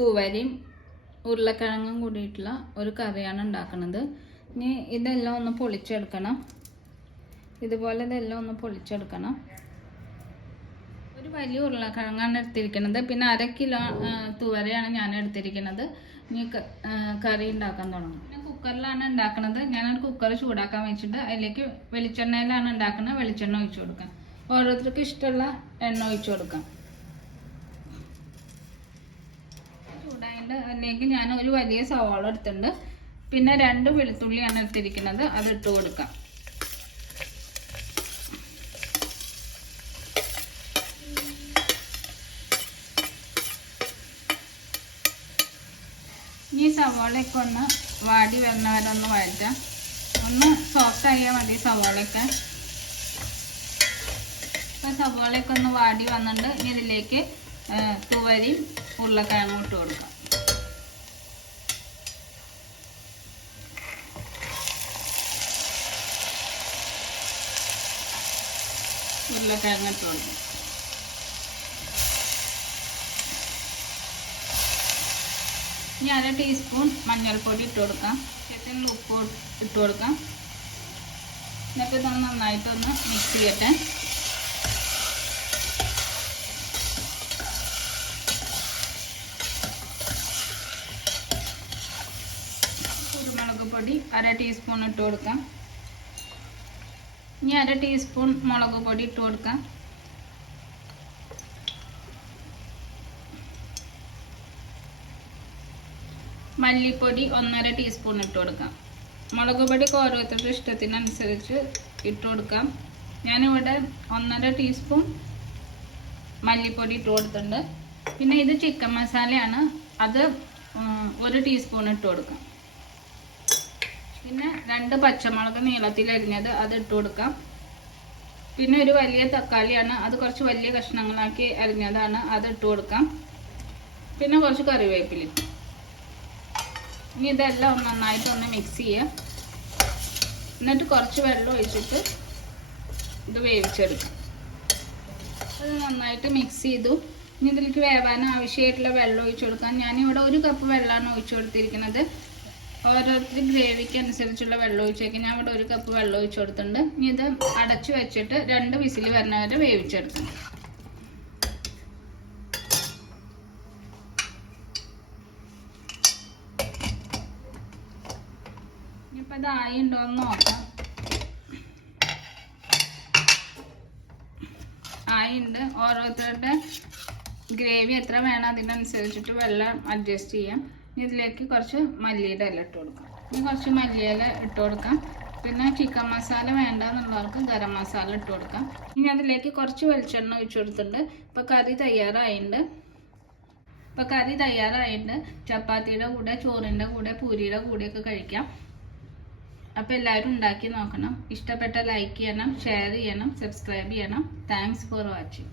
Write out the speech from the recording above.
തൂവരയും ഉരുളക്കിഴങ്ങും കൂടിയിട്ടുള്ള ഒരു കറിയാണ് ഉണ്ടാക്കുന്നത്. ഇനി ഇതെല്ലാം ഒന്ന് പൊളിച്ചെടുക്കണം. ഇതുപോലെ ഇതെല്ലാം ഒന്ന് പൊളിച്ചെടുക്കണം. ഒരു വലിയ ഉരുളക്കിഴങ്ങാണ് എടുത്തിരിക്കുന്നത്. പിന്നെ 1/2 കിലോ തൂവരയാണ് ഞാൻ എടുത്തിരിക്കുന്നത്. ഇനി കറി ഉണ്ടാക്കാൻ തുടങ്ങും. പിന്നെ കുക്കറിലാണ് ഉണ്ടാക്കുന്നത്. ഞാനൊരു കുക്കർ ചൂടാക്കാൻ വെച്ചിട്ട് അതിലേക്ക് വെളിച്ചെണ്ണയിലാണ് ഉണ്ടാക്കുന്നത്. വെളിച്ചെണ്ണ ഒഴിച്ചു കൊടുക്കാം. ഓരോരുത്തർക്കും ഇഷ്ടമുള്ള എണ്ണ ഒഴിച്ചു കൊടുക്കാം. ചൂടായിട്ട് അതിലേക്ക് ഞാൻ ഒരു വലിയ സവാള എടുത്തിട്ടുണ്ട്. പിന്നെ 2 വെളുത്തുള്ളിയാണ് എടുത്തിരിക്കുന്നത്. അത് ഇട്ട് കൊടുക്കാം. ഈ സവാളയൊക്കെ ഒന്ന് വാടി വരുന്നവരെ ഒന്ന് വഴറ്റാം. ഒന്ന് സോഫ്റ്റ് ആയാൽ മതി സവാളയൊക്കെ. ഇപ്പം സവാളയൊക്കെ ഒന്ന് വാടി വന്നിട്ട് ഇനി ഇതിലേക്ക് തുവരയും ഉരുളക്കിഴങ്ങും ഇട്ട് കൊടുക്കാം. ഉരുളക്കിഴങ്ങ് ഇട്ട് കൊടുക്കാം. ഇനി 1/2 ടീസ്പൂൺ മഞ്ഞൾപ്പൊടി ഇട്ട് കൊടുക്കാം. ആവശ്യത്തിന് ഉപ്പ് ഇട്ട് കൊടുക്കാം. എന്നിട്ട് ഇതൊന്ന് നന്നായിട്ടൊന്ന് മിക്സ് ചെയ്യട്ടെ. കുരുമുളക് പൊടി 1/2 ടീസ്പൂൺ ഇട്ട് കൊടുക്കാം. ഇനി 1/2 ടീസ്പൂൺ മുളക് പൊടി ഇട്ട് കൊടുക്കാം. മല്ലിപ്പൊടി 1/2 ടീസ്പൂൺ ഇട്ട് കൊടുക്കാം. മുളക് പൊടിക്ക് ഓരോരുത്തരുടെ ഇഷ്ടത്തിനനുസരിച്ച് ഇട്ട് കൊടുക്കാം. ഞാനിവിടെ 1/2 ടീസ്പൂൺ മല്ലിപ്പൊടി ഇട്ട് കൊടുത്തിട്ടുണ്ട്. പിന്നെ ഇത് ചിക്കൻ മസാലയാണ്. അത് 1 ടീസ്പൂൺ ഇട്ട് കൊടുക്കാം. പിന്നെ 2 പച്ചമുളക് നീളത്തിൽ അരിഞ്ഞത് അത് ഇട്ട് കൊടുക്കാം. പിന്നെ ഒരു വലിയ തക്കാളിയാണ്. അത് കുറച്ച് വലിയ കഷ്ണങ്ങളാക്കി അരിഞ്ഞതാണ്. അത് ഇട്ട് കൊടുക്കാം. പിന്നെ കുറച്ച് കറിവേപ്പില. ഇനി ഇതെല്ലാം നന്നായിട്ടൊന്ന് മിക്സ് ചെയ്യുക. എന്നിട്ട് കുറച്ച് വെള്ളം ഒഴിച്ചിട്ട് ഇത് വേവിച്ചെടുക്കാം. അത് നന്നായിട്ട് മിക്സ് ചെയ്തു. ഇനി ഇതിലേക്ക് വേവാൻ ആവശ്യമായിട്ടുള്ള വെള്ളം ഒഴിച്ചു കൊടുക്കാം. ഞാനിവിടെ 1 കപ്പ് വെള്ളമാണ് ഒഴിച്ചു കൊടുത്തിരിക്കുന്നത്. ഓരോരുത്തർ ഗ്രേവിക്ക് അനുസരിച്ചുള്ള വെള്ളം ഒഴിച്ചേക്ക്. ഞാൻ ഇവിടെ 1 കപ്പ് വെള്ളം ഒഴിച്ചു കൊടുത്തിട്ടുണ്ട്. ഇനി ഇത് അടച്ചു വെച്ചിട്ട് 2 വിസിൽ വരുന്നവരെ വേവിച്ചെടുക്കണം. ഇനിയിപ്പോൾ ഇത് ആയിട്ടുണ്ടോ എന്ന് നോക്കാം. ആയിട്ടുണ്ട്. ഓരോരുത്തരുടെ ഗ്രേവി എത്ര വേണം അതിനനുസരിച്ചിട്ട് വെള്ളം അഡ്ജസ്റ്റ് ചെയ്യാം. ഇതിലേക്ക് കുറച്ച് മല്ലിയുടെ ഇല ഇട്ട് കൊടുക്കാം. ഇനി കുറച്ച് മല്ലിയില ഇട്ട് കൊടുക്കാം. പിന്നെ ചിക്കൻ മസാല വേണ്ടെന്നുള്ളവർക്ക് ഗരം മസാല ഇട്ട് കൊടുക്കാം. ഇനി അതിലേക്ക് കുറച്ച് വെളിച്ചെണ്ണ ഒഴിച്ചു കൊടുത്തിട്ടുണ്ട്. ഇപ്പോൾ കറി തയ്യാറായിട്ടുണ്ട്. ചപ്പാത്തിയുടെ കൂടെ, ചോറിൻ്റെ കൂടെ, പൂരിയുടെ കൂടെയൊക്കെ കഴിക്കാം. അപ്പോൾ എല്ലാവരും ഉണ്ടാക്കി നോക്കണം. ഇഷ്ടപ്പെട്ട ലൈക്ക് ചെയ്യണം, ഷെയർ ചെയ്യണം, സബ്സ്ക്രൈബ് ചെയ്യണം. Thanks for watching.